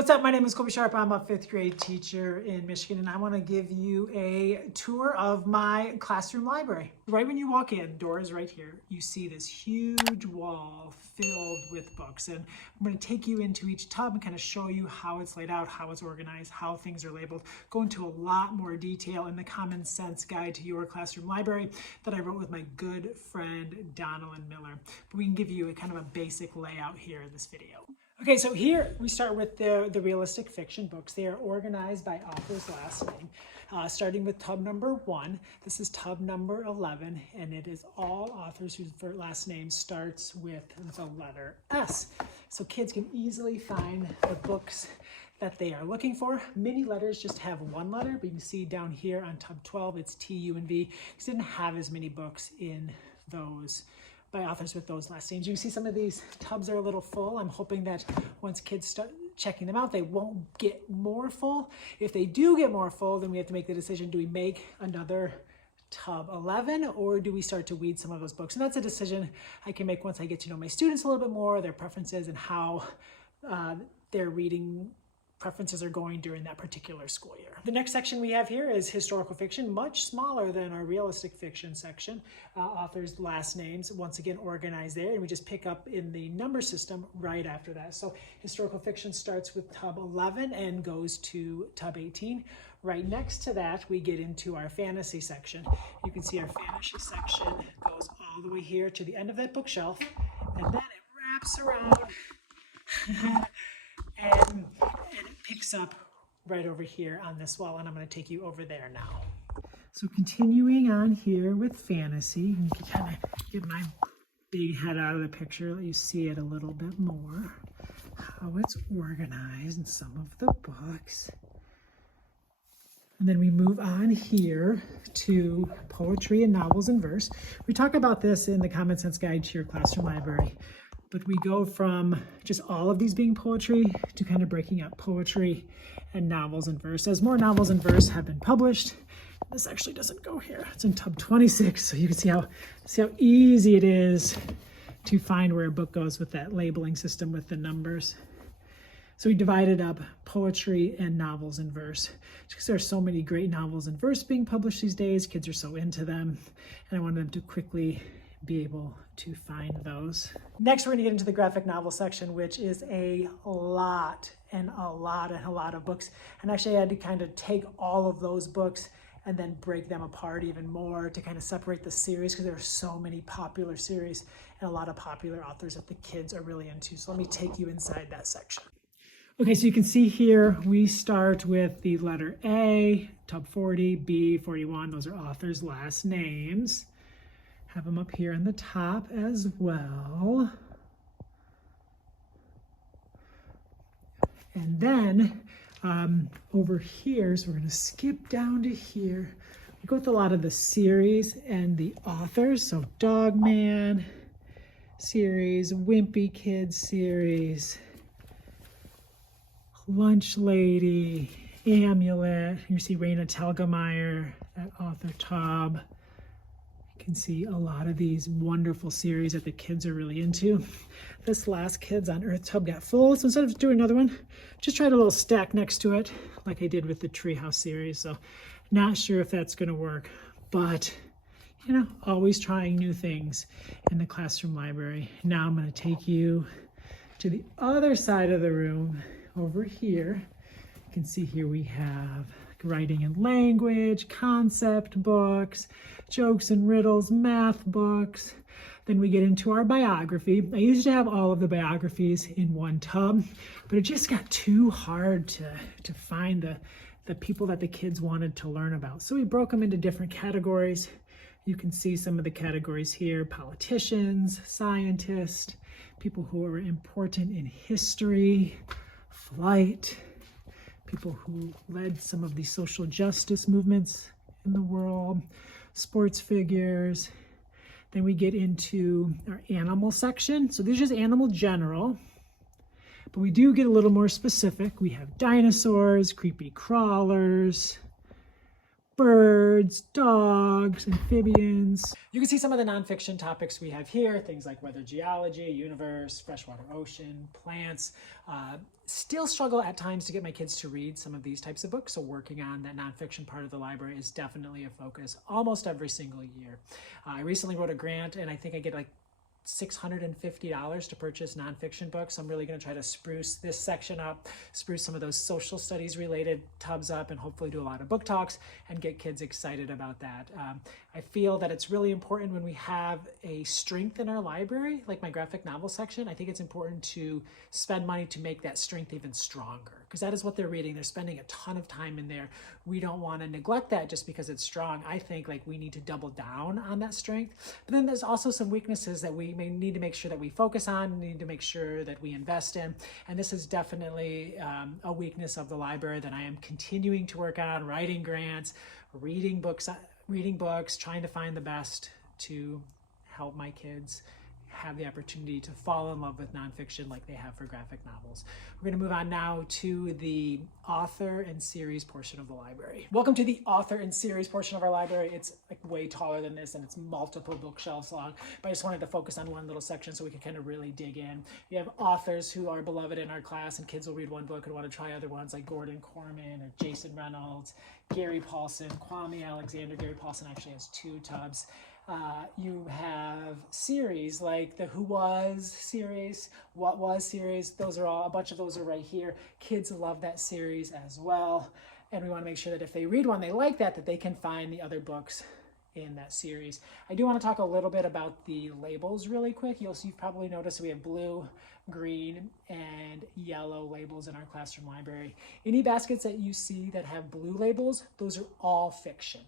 what's up? My name is Colby Sharp. I'm a 5th grade teacher in Michigan, and I want to give you a tour of my classroom library. Right when you walk in, door is right here, you see this huge wall filled with books. And I'm going to take you into each tub and kind of show you how it's laid out, how it's organized, how things are labeled. Go into a lot more detail in the Commonsense Guide to Your Classroom Library that I wrote with my good friend Donald Miller. But we can give you a kind of a basic layout here in this video. Okay, so here we start with the realistic fiction books. They are organized by author's last name, starting with tub number 1. This is tub number 11, and it is all authors whose last name starts with the letter S. So kids can easily find the books that they are looking for. Many letters just have one letter, but you can see down here on tub 12, it's T, U, and V, because it didn't have as many books in those by authors with those last names. You can see some of these tubs are a little full. I'm hoping that once kids start checking them out, they won't get more full. If they do get more full, then we have to make the decision, do we make another tub 11 or do we start to weed some of those books? And that's a decision I can make once I get to know my students a little bit more, their preferences, and how their reading preferences are going during that particular school year. The next section we have here is historical fiction, much smaller than our realistic fiction section. Authors' last names, once again, organized there, and we just pick up in the number system right after that. So historical fiction starts with tub 11 and goes to tub 18. Right next to that, we get into our fantasy section. You can see our fantasy section goes all the way here to the end of that bookshelf, and then it wraps around and it picks up right over here on this wall, and I'm going to take you over there now. So continuing on here with fantasy, you can kind of get my big head out of the picture, let you see it a little bit more, how it's organized in some of the books. And then we move on here to poetry and novels and verse. We talk about this in the Commonsense Guide to Your Classroom Library. But we go from just all of these being poetry to kind of breaking up poetry and novels and verse. As more novels and verse have been published, this actually doesn't go here. It's in tub 26, so you can see how easy it is to find where a book goes with that labeling system with the numbers. So we divided up poetry and novels and verse because there are so many great novels and verse being published these days. Kids are so into them, and I wanted them to quickly be able to find those. Next, we're going to get into the graphic novel section, which is a lot of books. And actually, I had to kind of take all of those books and then break them apart even more to kind of separate the series, because there are so many popular series and a lot of popular authors that the kids are really into. So let me take you inside that section. Okay, so you can see here, we start with the letter A, tub 40, B, 41. Those are authors' last names. Have them up here on the top as well. And then over here, so we're going to skip down to here. We go with a lot of the series and the authors. So Dogman series, Wimpy Kids series, Lunch Lady, Amulet. You see Raina Telgemeier, that author tub. You can see a lot of these wonderful series that the kids are really into. This last Kids on Earth tub got full, so instead of doing another one, just tried a little stack next to it like I did with the Treehouse series. So not sure if that's going to work, but you know, always trying new things in the classroom library. Now I'm going to take you to the other side of the room over here. You can see here we have writing and language, concept books, jokes and riddles, math books. Then we get into our biography. I used to have all of the biographies in one tub, but it just got too hard to find the people that the kids wanted to learn about. So we broke them into different categories. You can see some of the categories here: politicians, scientists, people who are important in history, flight, people who led some of the social justice movements in the world, sports figures. Then we get into our animal section. So these are just animal general, but we do get a little more specific. We have dinosaurs, creepy crawlers, birds, dogs, amphibians. You can see some of the nonfiction topics we have here, things like weather geology, universe, freshwater ocean, plants, still struggle at times to get my kids to read some of these types of books. So working on that nonfiction part of the library is definitely a focus almost every single year. I recently wrote a grant and I think I get like $650 to purchase nonfiction books. I'm really going to try to spruce this section up, spruce some of those social studies related tubs up, and hopefully do a lot of book talks and get kids excited about that. I feel that it's really important when we have a strength in our library, like my graphic novel section. I think it's important to spend money to make that strength even stronger, because that is what they're reading. They're spending a ton of time in there. We don't want to neglect that just because it's strong. I think like we need to double down on that strength. But then there's also some weaknesses that we may need to make sure that we focus on, need to make sure that we invest in. And this is definitely a weakness of the library that I am continuing to work on, writing grants, reading books, trying to find the best to help my kids have the opportunity to fall in love with nonfiction like they have for graphic novels. We're going to move on now to the author and series portion of the library. Welcome to the author and series portion of our library. It's like way taller than this and it's multiple bookshelves long, but I just wanted to focus on one little section so we could kind of really dig in. We have authors who are beloved in our class, and kids will read one book and want to try other ones, like Gordon Corman or Jason Reynolds, Gary Paulson, Kwame Alexander. Gary Paulson actually has 2 tubs. You have series like the Who Was series, What Was series. Those are all, a bunch of those are right here. Kids love that series as well. And we want to make sure that if they read one, they like that they can find the other books in that series. I do want to talk a little bit about the labels really quick. You've probably noticed we have blue, green, and yellow labels in our classroom library. Any baskets that you see that have blue labels, those are all fiction.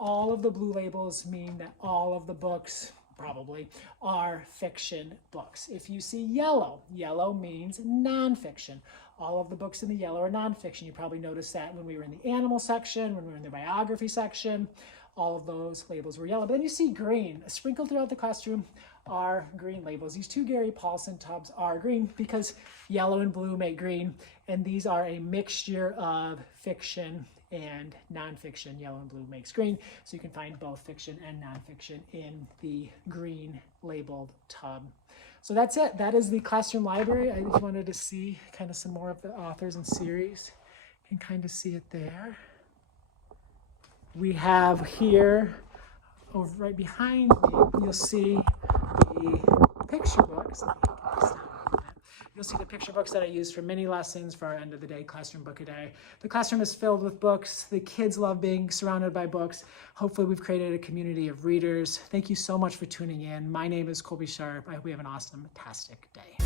All of the blue labels mean that all of the books probably are fiction books. If you see yellow, yellow means nonfiction. All of the books in the yellow are nonfiction. You probably noticed that when we were in the animal section, when we were in the biography section, all of those labels were yellow. But then you see green. Sprinkled throughout the classroom are green labels. These 2 Gary Paulson tubs are green because yellow and blue make green, and these are a mixture of fiction and nonfiction. Yellow and blue makes green, so you can find both fiction and nonfiction in the green labeled tub. So that's it. That is the classroom library. I just wanted to see kind of some more of the authors and series. You can kind of see it there. We have here, over right behind me, you'll see the picture books. You'll see the picture books that I use for mini lessons, for our end of the day classroom book a day. The classroom is filled with books. The kids love being surrounded by books. Hopefully we've created a community of readers. Thank you so much for tuning in. My name is Colby Sharp. I hope we have an awesome, fantastic day.